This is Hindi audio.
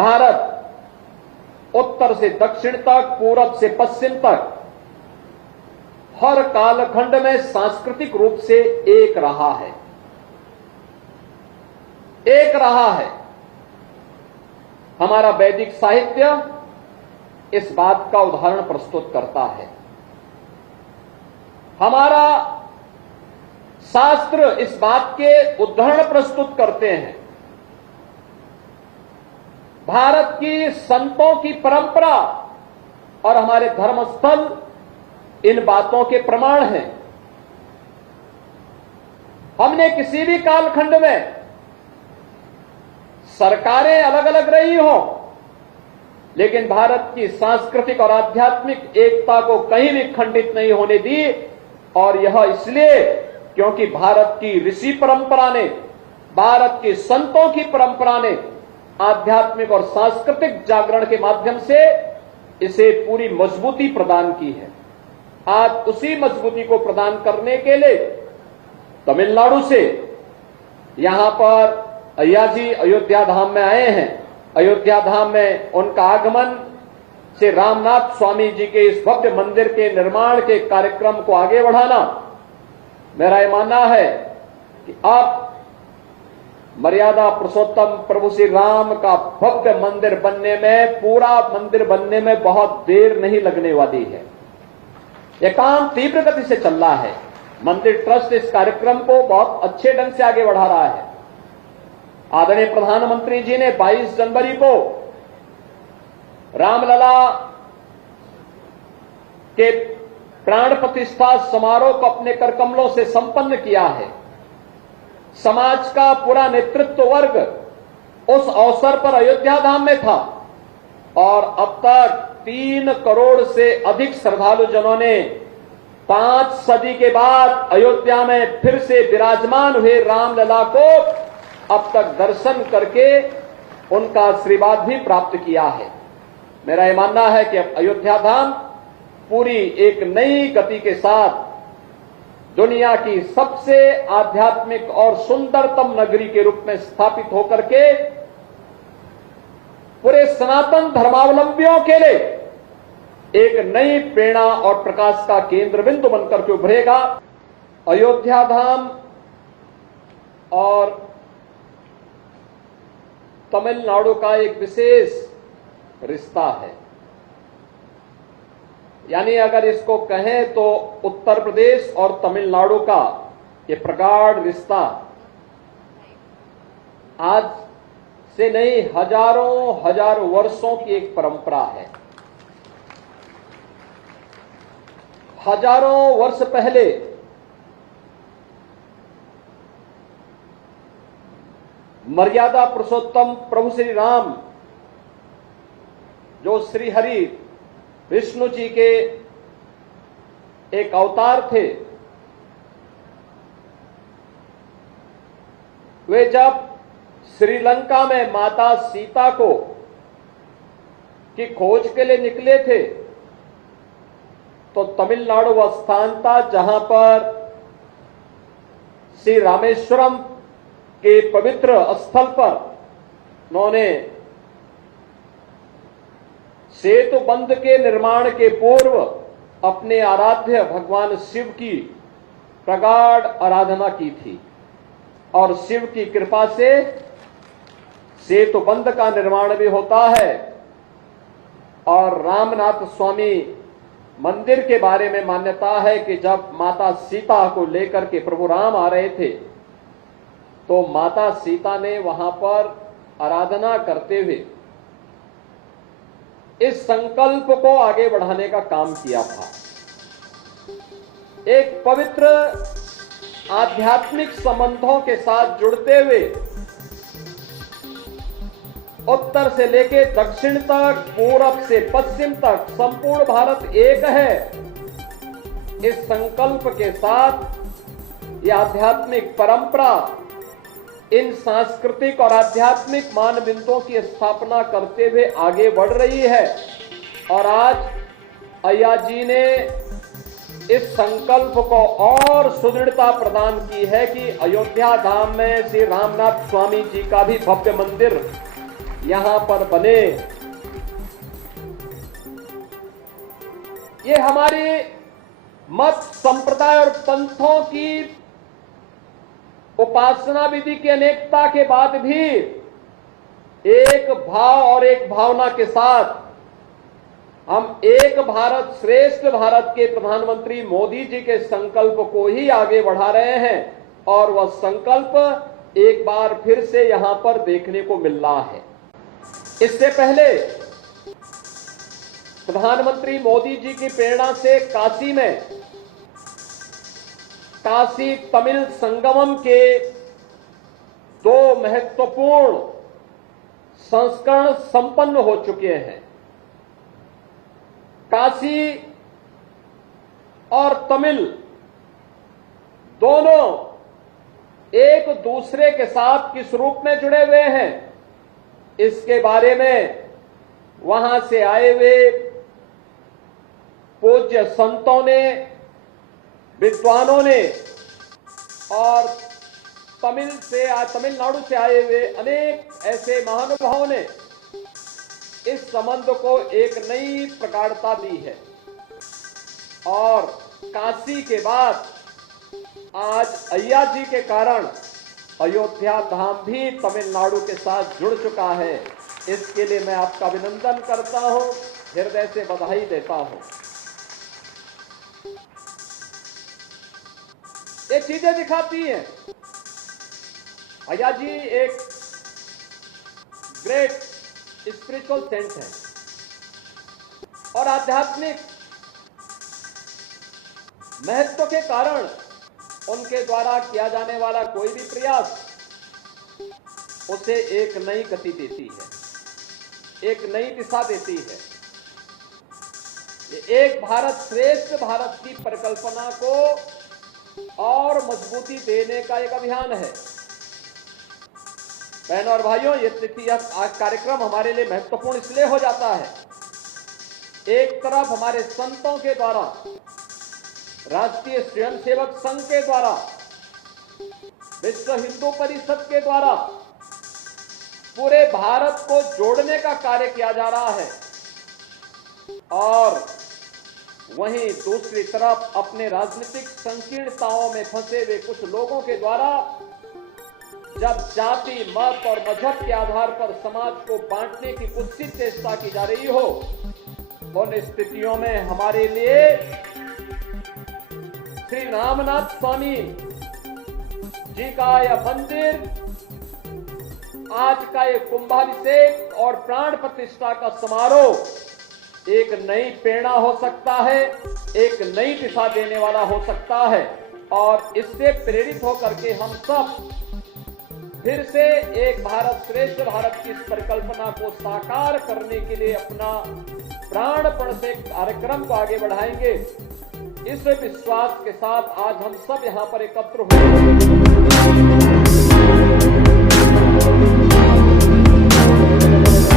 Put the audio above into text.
भारत उत्तर से दक्षिण तक, पूरब से पश्चिम तक हर कालखंड में सांस्कृतिक रूप से एक रहा है, एक रहा है। हमारा वैदिक साहित्य इस बात का उदाहरण प्रस्तुत करता है। हमारा शास्त्र इस बात के उदाहरण प्रस्तुत करते हैं। भारत की संतों की परंपरा और हमारे धर्मस्थल इन बातों के प्रमाण हैं। हमने किसी भी कालखंड में सरकारें अलग अलग रही हो, लेकिन भारत की सांस्कृतिक और आध्यात्मिक एकता को कहीं भी खंडित नहीं होने दी। और यह इसलिए क्योंकि भारत की ऋषि परंपरा ने, भारत की संतों की परंपरा ने आध्यात्मिक और सांस्कृतिक जागरण के माध्यम से इसे पूरी मजबूती प्रदान की है। आज उसी मजबूती को प्रदान करने के लिए तमिलनाडु से यहां पर अय्या जी अयोध्या धाम में आए हैं। अयोध्या धाम में उनका आगमन से रामनाथ स्वामी जी के इस भव्य मंदिर के निर्माण के कार्यक्रम को आगे बढ़ाना, मेरा यह मानना है कि अब मर्यादा पुरुषोत्तम प्रभु श्री राम का भव्य मंदिर बनने में, पूरा मंदिर बनने में बहुत देर नहीं लगने वाली है। यह काम तीव्र गति से चल रहा है। मंदिर ट्रस्ट इस कार्यक्रम को बहुत अच्छे ढंग से आगे बढ़ा रहा है। आदरणीय प्रधानमंत्री जी ने 22 जनवरी को रामलला के प्राण प्रतिष्ठा समारोह को अपने कर कमलों से संपन्न किया है। समाज का पूरा नेतृत्व वर्ग उस अवसर पर अयोध्या धाम में था और अब तक 3 करोड़ से अधिक श्रद्धालु जनों ने 5 सदी के बाद अयोध्या में फिर से विराजमान हुए रामलला को अब तक दर्शन करके उनका आशीर्वाद भी प्राप्त किया है। मेरा यह मानना है कि अब अयोध्या धाम पूरी एक नई गति के साथ दुनिया की सबसे आध्यात्मिक और सुंदरतम नगरी के रूप में स्थापित होकर के पूरे सनातन धर्मावलंबियों के लिए एक नई प्रेरणा और प्रकाश का केंद्र बिंदु बनकर के उभरेगा। अयोध्या धाम और तमिलनाडु का एक विशेष रिश्ता है। यानी अगर इसको कहें तो उत्तर प्रदेश और तमिलनाडु का ये प्रगाढ़ रिश्ता आज से नहीं, हजारों वर्षों की एक परंपरा है। हजारों वर्ष पहले मर्यादा पुरुषोत्तम प्रभु श्री राम, जो श्री हरि विष्णु जी के एक अवतार थे, वे जब श्रीलंका में माता सीता को की खोज के लिए निकले थे तो तमिलनाडु वह स्थान था जहां पर श्री रामेश्वरम के पवित्र स्थल पर उन्होंने सेतु बंध के निर्माण के पूर्व अपने आराध्य भगवान शिव की प्रगाढ़ आराधना की थी और शिव की कृपा से सेतु बंध का निर्माण भी होता है। और रामनाथ स्वामी मंदिर के बारे में मान्यता है कि जब माता सीता को लेकर के प्रभु राम आ रहे थे तो माता सीता ने वहां पर आराधना करते हुए इस संकल्प को आगे बढ़ाने का काम किया था। एक पवित्र आध्यात्मिक संबंधों के साथ जुड़ते हुए उत्तर से लेके दक्षिण तक, पूरब से पश्चिम तक संपूर्ण भारत एक है। इस संकल्प के साथ यह आध्यात्मिक परंपरा इन सांस्कृतिक और आध्यात्मिक मानबिंदुओं की स्थापना करते हुए आगे बढ़ रही है। और आज अय्या जी ने इस संकल्प को और सुदृढ़ता प्रदान की है कि अयोध्या धाम में श्री रामनाथ स्वामी जी का भी भव्य मंदिर यहां पर बने, ये हमारे मत, संप्रदाय और पंथों की उपासना विधि की अनेकता के बाद भी एक भाव और एक भावना के साथ हम एक भारत श्रेष्ठ भारत के प्रधानमंत्री मोदी जी के संकल्प को ही आगे बढ़ा रहे हैं और वह संकल्प एक बार फिर से यहां पर देखने को मिल रहा है। इससे पहले प्रधानमंत्री मोदी जी की प्रेरणा से काशी में काशी तमिल संगमम के दो महत्वपूर्ण संस्करण संपन्न हो चुके हैं। काशी और तमिल दोनों एक दूसरे के साथ किस रूप में जुड़े हुए हैं, इसके बारे में वहां से आए हुए पूज्य संतों ने, विद्वानों ने और तमिलनाडु से आए हुए अनेक ऐसे महानुभावों ने इस संबंध को एक नई प्रगाढ़ता दी है। और काशी के बाद आज अय्या जी के कारण अयोध्या धाम भी तमिलनाडु के साथ जुड़ चुका है। इसके लिए मैं आपका अभिनंदन करता हूं, हृदय से बधाई देता हूं। ये चीजें दिखाती हैं अय्या जी एक ग्रेट स्पिरिचुअल सेंट है और आध्यात्मिक महत्व के कारण उनके द्वारा किया जाने वाला कोई भी प्रयास उसे एक नई गति देती है, एक नई दिशा देती है। ये एक भारत श्रेष्ठ भारत की परिकल्पना को और मजबूती देने का एक अभियान है। बहनों और भाइयों, यह कार्यक्रम हमारे लिए महत्वपूर्ण इसलिए हो जाता है, एक तरफ हमारे संतों के द्वारा, राष्ट्रीय स्वयंसेवक संघ के द्वारा, विश्व हिंदू परिषद के द्वारा पूरे भारत को जोड़ने का कार्य किया जा रहा है और वहीं दूसरी तरफ अपने राजनीतिक संकीर्णताओं में फंसे हुए कुछ लोगों के द्वारा जब जाति, मत और मजहब के आधार पर समाज को बांटने की कुत्सित चेष्टा की जा रही हो, उन स्थितियों में हमारे लिए श्री रामनाथ स्वामी जी का यह मंदिर, आज का ये कुंभाभिषेक और प्राण प्रतिष्ठा का समारोह एक नई प्रेरणा हो सकता है, एक नई दिशा देने वाला हो सकता है और इससे प्रेरित होकर के हम सब फिर से एक भारत श्रेष्ठ भारत की इस परिकल्पना को साकार करने के लिए अपना प्राणपण से कार्यक्रम को आगे बढ़ाएंगे। इस विश्वास के साथ आज हम सब यहाँ पर एकत्र हुए।